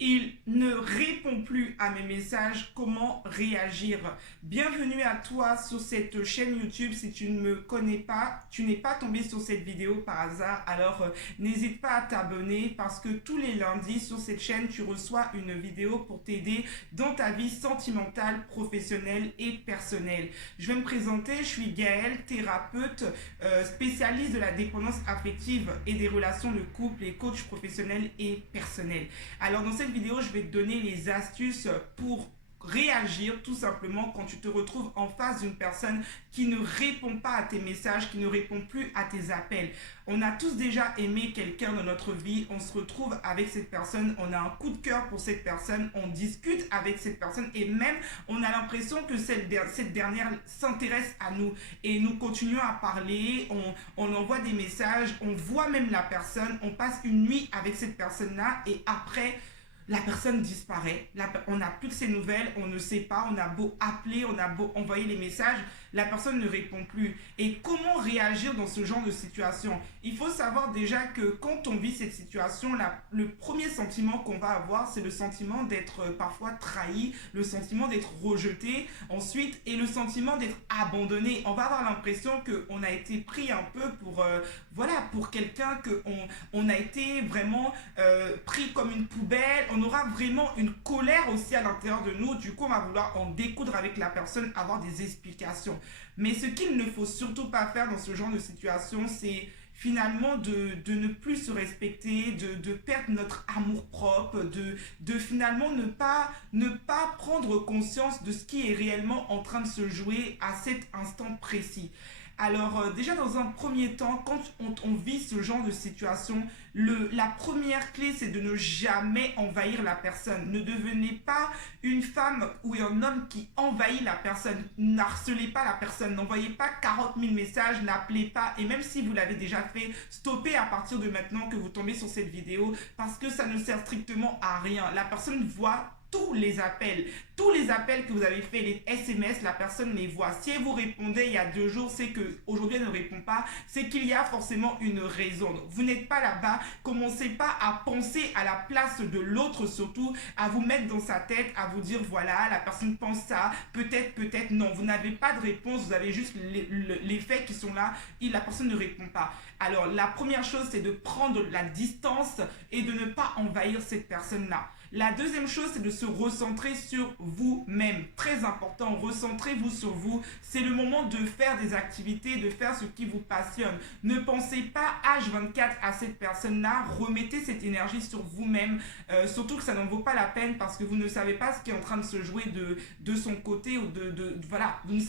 Il ne répond plus à mes messages. Comment réagir? Bienvenue à toi sur cette chaîne YouTube. Si tu ne me connais pas, tu n'es pas tombé sur cette vidéo par hasard, alors n'hésite pas à t'abonner parce que tous les lundis sur cette chaîne, tu reçois une vidéo pour t'aider dans ta vie sentimentale, professionnelle et personnelle. Je vais me présenter. Je suis Gaëlle, thérapeute, spécialiste de la dépendance affective et des relations de couple et coach professionnel et personnel. Alors dans cette vidéo, je vais te donner les astuces pour réagir tout simplement quand tu te retrouves en face d'une personne qui ne répond pas à tes messages, qui ne répond plus à tes appels. On a tous déjà aimé quelqu'un dans notre vie, on se retrouve avec cette personne, on a un coup de cœur pour cette personne, on discute avec cette personne et même on a l'impression que cette dernière s'intéresse à nous et nous continuons à parler, on envoie des messages, on voit même la personne, on passe une nuit avec cette personne-là et après la personne disparaît, on n'a plus de ses nouvelles, on ne sait pas, on a beau appeler, on a beau envoyer les messages, la personne ne répond plus. Et comment réagir dans ce genre de situation? Il faut savoir déjà que quand on vit cette situation, le premier sentiment qu'on va avoir, c'est le sentiment d'être parfois trahi, le sentiment d'être rejeté, ensuite, et le sentiment d'être abandonné. On va avoir l'impression qu'on a été pris un peu pour, pour quelqu'un, qu'on a été vraiment pris comme une poubelle. On aura vraiment une colère aussi à l'intérieur de nous. Du coup, on va vouloir en découdre avec la personne, avoir des explications. Mais ce qu'il ne faut surtout pas faire dans ce genre de situation, c'est finalement de ne plus se respecter, de perdre notre amour-propre, de finalement ne pas prendre conscience de ce qui est réellement en train de se jouer à cet instant précis. Alors déjà dans un premier temps, quand on vit ce genre de situation, la première clé c'est de ne jamais envahir la personne. Ne devenez pas une femme ou un homme qui envahit la personne. N'harcelez pas la personne, n'envoyez pas 40 000 messages, n'appelez pas. Et même si vous l'avez déjà fait, stoppez à partir de maintenant que vous tombez sur cette vidéo parce que ça ne sert strictement à rien. La personne voit tous les appels que vous avez fait, les SMS, la personne les voit. Si elle vous répondait il y a 2 jours, c'est que aujourd'hui elle ne répond pas, c'est qu'il y a forcément une raison. Donc, vous n'êtes pas là-bas, commencez pas à penser à la place de l'autre, surtout à vous mettre dans sa tête, à vous dire voilà, la personne pense ça, peut-être, non. Vous n'avez pas de réponse, vous avez juste les faits qui sont là et la personne ne répond pas. Alors la première chose, c'est de prendre la distance et de ne pas envahir cette personne-là. La deuxième chose, c'est de se recentrer sur vous-même. Très important, recentrez-vous sur vous. C'est le moment de faire des activités, de faire ce qui vous passionne. Ne pensez pas H24 à cette personne-là. Remettez cette énergie sur vous-même. Surtout que ça n'en vaut pas la peine parce que vous ne savez pas ce qui est en train de se jouer de son côté ou voilà. Vous ne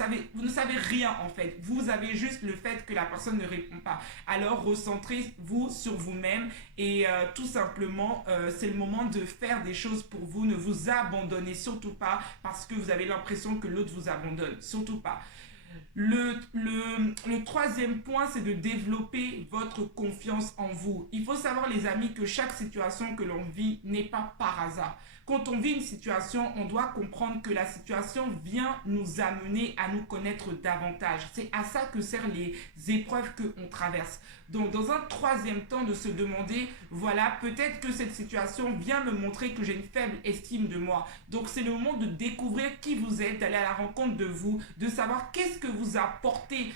savez rien en fait. Vous avez juste le fait que la personne ne répond pas. Alors recentrez-vous sur vous-même et tout simplement, c'est le moment de faire des choses pour vous. Ne vous abandonnez surtout pas parce que vous avez l'impression que l'autre vous abandonne. Surtout pas. Le troisième point, c'est de développer votre confiance en vous. Il faut savoir, les amis, que chaque situation que l'on vit n'est pas par hasard. Quand on vit une situation, on doit comprendre que la situation vient nous amener à nous connaître davantage. C'est à ça que servent les épreuves qu'on traverse. Donc, dans un troisième temps, de se demander, voilà, peut-être que cette situation vient me montrer que j'ai une faible estime de moi. Donc, c'est le moment de découvrir qui vous êtes, d'aller à la rencontre de vous, de savoir qu'est-ce que vous apportez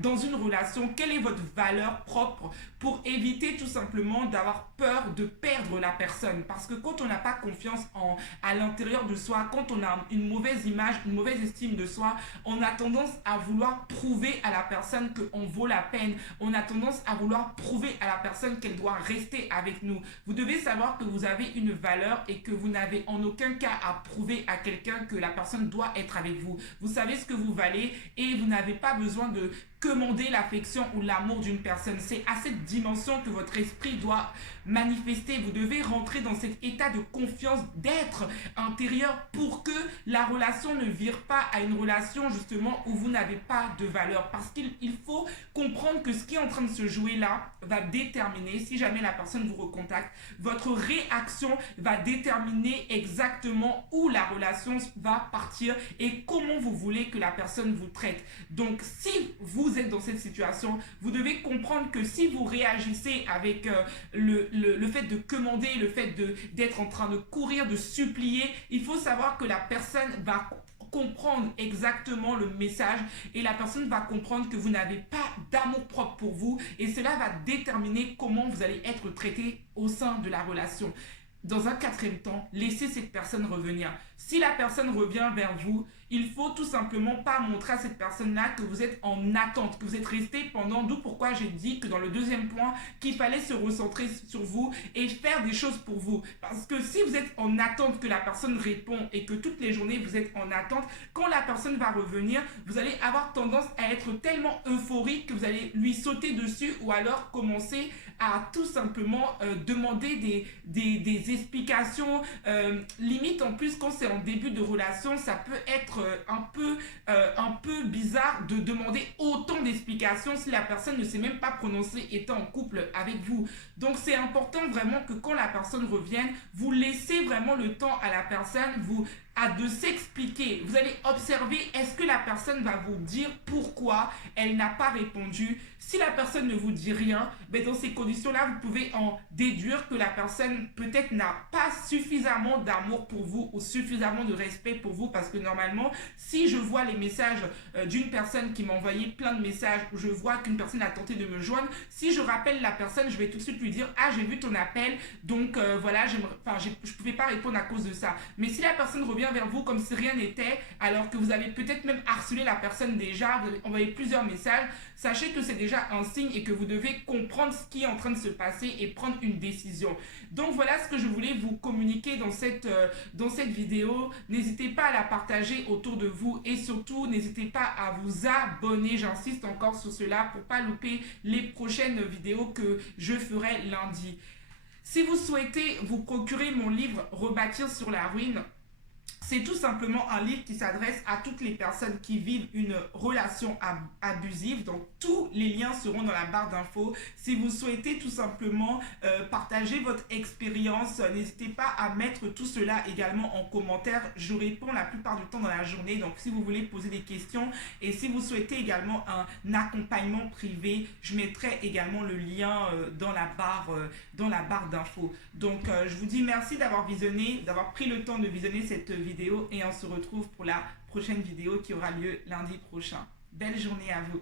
dans une relation, quelle est votre valeur propre pour éviter tout simplement d'avoir peur de perdre la personne. Parce que quand on n'a pas confiance à l'intérieur de soi, quand on a une mauvaise image, une mauvaise estime de soi, on a tendance à vouloir prouver à la personne qu'on vaut la peine. On a tendance à vouloir prouver à la personne qu'elle doit rester avec nous. Vous devez savoir que vous avez une valeur et que vous n'avez en aucun cas à prouver à quelqu'un que la personne doit être avec vous. Vous savez ce que vous valez et vous n'avez pas besoin de commander l'affection ou l'amour d'une personne. C'est à cette dimension que votre esprit doit manifester. Vous devez rentrer dans cet état de confiance, d'être intérieur pour que la relation ne vire pas à une relation justement où vous n'avez pas de valeur. Parce qu'il faut comprendre que ce qui est en train de se jouer là va déterminer, si jamais la personne vous recontacte, votre réaction va déterminer exactement où la relation va partir et comment vous voulez que la personne vous traite. Donc si vous vous êtes dans cette situation, vous devez comprendre que si vous réagissez avec le fait de commander, le fait d'être en train de courir, de supplier, il faut savoir que la personne va comprendre exactement le message et la personne va comprendre que vous n'avez pas d'amour propre pour vous et cela va déterminer comment vous allez être traité au sein de la relation. Dans un quatrième temps, laissez cette personne revenir. Si la personne revient vers vous, il faut tout simplement pas montrer à cette personne-là que vous êtes en attente, que vous êtes resté pendant, d'où pourquoi j'ai dit que dans le deuxième point, qu'il fallait se recentrer sur vous et faire des choses pour vous. Parce que si vous êtes en attente que la personne répond et que toutes les journées vous êtes en attente, quand la personne va revenir, vous allez avoir tendance à être tellement euphorique que vous allez lui sauter dessus ou alors commencer à tout simplement demander des explications. Limite en plus quand c'est en début de relation, ça peut être un peu bizarre de demander autant d'explications si la personne ne s'est même pas prononcée étant en couple avec vous. Donc c'est important vraiment que quand la personne revienne, vous laissez vraiment le temps à la personne, de s'expliquer. Vous allez observer, est-ce que la personne va vous dire pourquoi elle n'a pas répondu. Si la personne ne vous dit rien, ben dans ces conditions-là, vous pouvez en déduire que la personne peut-être n'a pas suffisamment d'amour pour vous ou suffisamment de respect pour vous parce que normalement, si je vois les messages d'une personne qui m'a envoyé plein de messages où je vois qu'une personne a tenté de me joindre, si je rappelle la personne, je vais tout de suite lui dire « Ah, j'ai vu ton appel, donc voilà, je ne pouvais pas répondre à cause de ça. » Mais si la personne revient vers vous comme si rien n'était, alors que vous avez peut-être même harcelé la personne déjà, vous avez envoyé plusieurs messages, sachez que c'est déjà un signe et que vous devez comprendre ce qui est en train de se passer et prendre une décision. Donc voilà ce que je voulais vous communiquer dans cette vidéo. N'hésitez pas à la partager autour de vous et surtout n'hésitez pas à vous abonner, j'insiste encore sur cela pour ne pas louper les prochaines vidéos que je ferai lundi. Si vous souhaitez vous procurer mon livre « Rebâtir sur la ruine », c'est tout simplement un livre qui s'adresse à toutes les personnes qui vivent une relation abusive. Donc, tous les liens seront dans la barre d'infos. Si vous souhaitez tout simplement partager votre expérience, n'hésitez pas à mettre tout cela également en commentaire. Je réponds la plupart du temps dans la journée. Donc, si vous voulez poser des questions et si vous souhaitez également un accompagnement privé, je mettrai également le lien dans la barre d'infos. Donc, je vous dis merci d'avoir visionné, d'avoir pris le temps de visionner cette vidéo et on se retrouve pour la prochaine vidéo qui aura lieu lundi prochain. Belle journée à vous.